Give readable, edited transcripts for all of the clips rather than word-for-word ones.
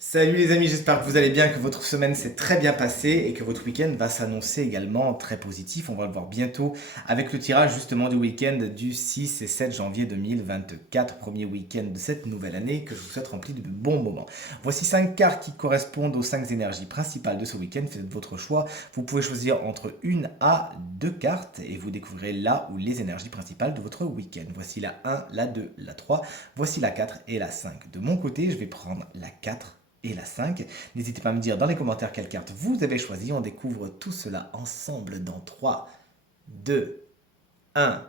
Salut les amis, j'espère que vous allez bien, que votre semaine s'est très bien passée et que votre week-end va s'annoncer également très positif. On va le voir bientôt avec le tirage justement du week-end du 6 et 7 janvier 2024, premier week-end de cette nouvelle année que je vous souhaite rempli de bons moments. Voici 5 cartes qui correspondent aux 5 énergies principales de ce week-end. Faites votre choix. Vous pouvez choisir entre une à deux cartes et vous découvrirez là où les énergies principales de votre week-end. Voici la 1, la 2, la 3, voici la 4 et la 5. De mon côté, je vais prendre la 4 et la 5. N'hésitez pas à me dire dans les commentaires quelle carte vous avez choisi. On découvre tout cela ensemble dans 3, 2, 1.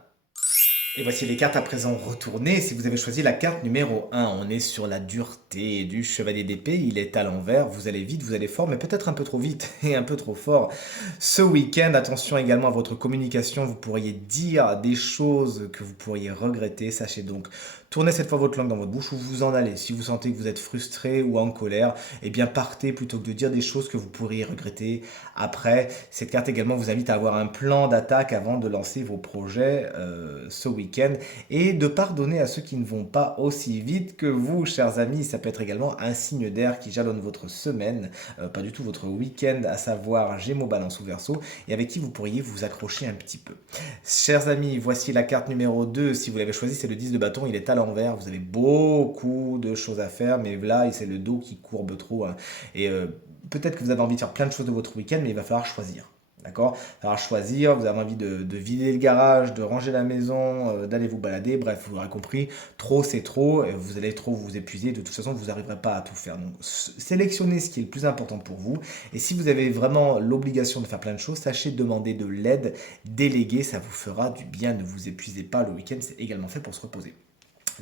Et voici les cartes à présent retournées. Si vous avez choisi la carte numéro 1, on est sur la dureté du chevalier d'épée. Il est à l'envers. Vous allez vite, vous allez fort, mais peut-être un peu trop vite et un peu trop fort. Ce week-end, attention également à votre communication. Vous pourriez dire des choses que vous pourriez regretter. Sachez donc, tournez cette fois votre langue dans votre bouche ou vous en allez. Si vous sentez que vous êtes frustré ou en colère, eh bien partez plutôt que de dire des choses que vous pourriez regretter après. Cette carte également vous invite à avoir un plan d'attaque avant de lancer vos projets ce week-end et de pardonner à ceux qui ne vont pas aussi vite que vous, chers amis. Ça peut être également un signe d'air qui jalonne votre semaine, pas du tout votre week-end, à savoir Gémeaux, Balance ou Verseau, et avec qui vous pourriez vous accrocher un petit peu. Chers amis, voici la carte numéro 2. Si vous l'avez choisi, c'est le 10 de bâton. Il est à l'envers. Vous avez beaucoup de choses à faire, mais là, c'est le dos qui courbe trop, hein. Et peut-être que vous avez envie de faire plein de choses de votre week-end, mais il va falloir choisir. D'accord? Il va falloir choisir, vous avez envie de vider le garage, de ranger la maison, d'aller vous balader, bref, vous l'aurez compris, trop c'est trop, et vous allez trop vous épuiser, de toute façon vous n'arriverez pas à tout faire. Donc sélectionnez ce qui est le plus important pour vous, et si vous avez vraiment l'obligation de faire plein de choses, sachez demander de l'aide, déléguer, ça vous fera du bien, ne vous épuisez pas, le week-end c'est également fait pour se reposer.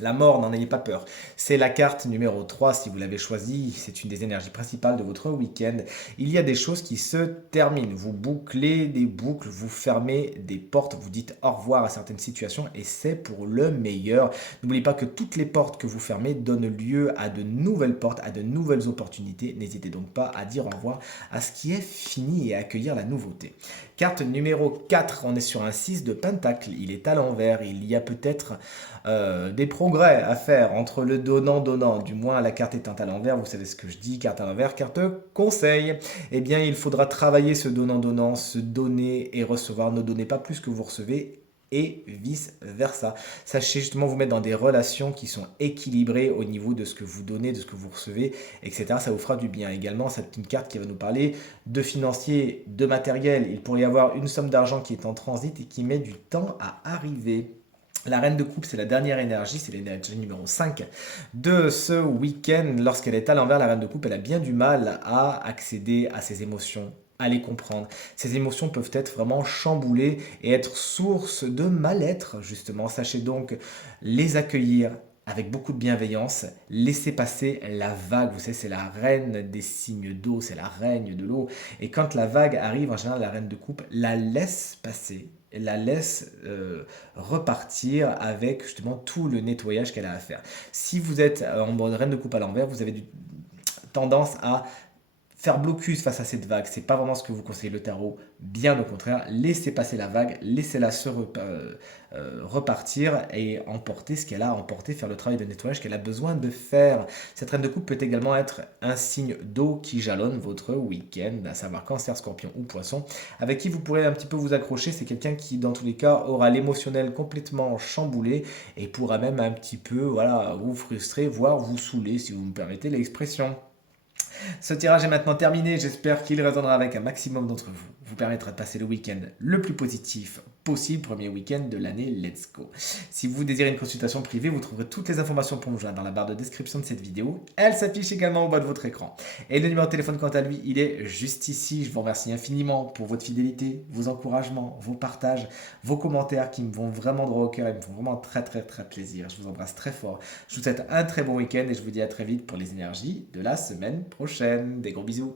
La mort, n'en ayez pas peur. C'est la carte numéro 3 si vous l'avez choisie. C'est une des énergies principales de votre week-end. Il y a des choses qui se terminent. Vous bouclez des boucles, vous fermez des portes, vous dites au revoir à certaines situations et c'est pour le meilleur. N'oubliez pas que toutes les portes que vous fermez donnent lieu à de nouvelles portes, à de nouvelles opportunités. N'hésitez donc pas à dire au revoir à ce qui est fini et à accueillir la nouveauté. Carte numéro 4, on est sur un 6 de pentacle. Il est à l'envers. Il y a peut-être des progrès à faire entre le donnant-donnant, du moins la carte étant à l'envers, vous savez ce que je dis, carte à l'envers, carte conseil. Eh bien, il faudra travailler ce donnant-donnant, se donner et recevoir. Ne donnez pas plus que vous recevez et vice-versa. Sachez justement vous mettre dans des relations qui sont équilibrées au niveau de ce que vous donnez, de ce que vous recevez, etc. Ça vous fera du bien. Également, c'est une carte qui va nous parler de financier, de matériel. Il pourrait y avoir une somme d'argent qui est en transit et qui met du temps à arriver. La reine de coupe, c'est la dernière énergie, c'est l'énergie numéro 5 de ce week-end. Lorsqu'elle est à l'envers, la reine de coupe, elle a bien du mal à accéder à ses émotions, à les comprendre. Ces émotions peuvent être vraiment chamboulées et être source de mal-être, justement. Sachez donc les accueillir avec beaucoup de bienveillance, laisser passer la vague. Vous savez, c'est la reine des signes d'eau, c'est la reine de l'eau. Et quand la vague arrive, en général, la reine de coupe la laisse passer, la laisse repartir avec justement tout le nettoyage qu'elle a à faire. Si vous êtes en mode reine de coupe à l'envers, vous avez tendance à faire blocus face à cette vague. C'est pas vraiment ce que vous conseillez le tarot, bien au contraire. Laissez passer la vague, laissez-la repartir et emporter ce qu'elle a à emporter, faire le travail de nettoyage qu'elle a besoin de faire. Cette reine de coupe peut également être un signe d'eau qui jalonne votre week-end, à savoir cancer, scorpion ou poisson, avec qui vous pourrez un petit peu vous accrocher. C'est quelqu'un qui, dans tous les cas, aura l'émotionnel complètement chamboulé et pourra même un petit peu voilà, vous frustrer, voire vous saouler, si vous me permettez l'expression. Ce tirage est maintenant terminé, j'espère qu'il résonnera avec un maximum d'entre vous, vous permettra de passer le week-end le plus positif possible, premier week-end de l'année, let's go. Si vous désirez une consultation privée, vous trouverez toutes les informations pour me joindre dans la barre de description de cette vidéo, elle s'affiche également au bas de votre écran. Et le numéro de téléphone quant à lui, il est juste ici, je vous remercie infiniment pour votre fidélité, vos encouragements, vos partages, vos commentaires qui me vont vraiment droit au cœur et me font vraiment très très très plaisir, je vous embrasse très fort, je vous souhaite un très bon week-end et je vous dis à très vite pour les énergies de la semaine prochaine. Des gros bisous.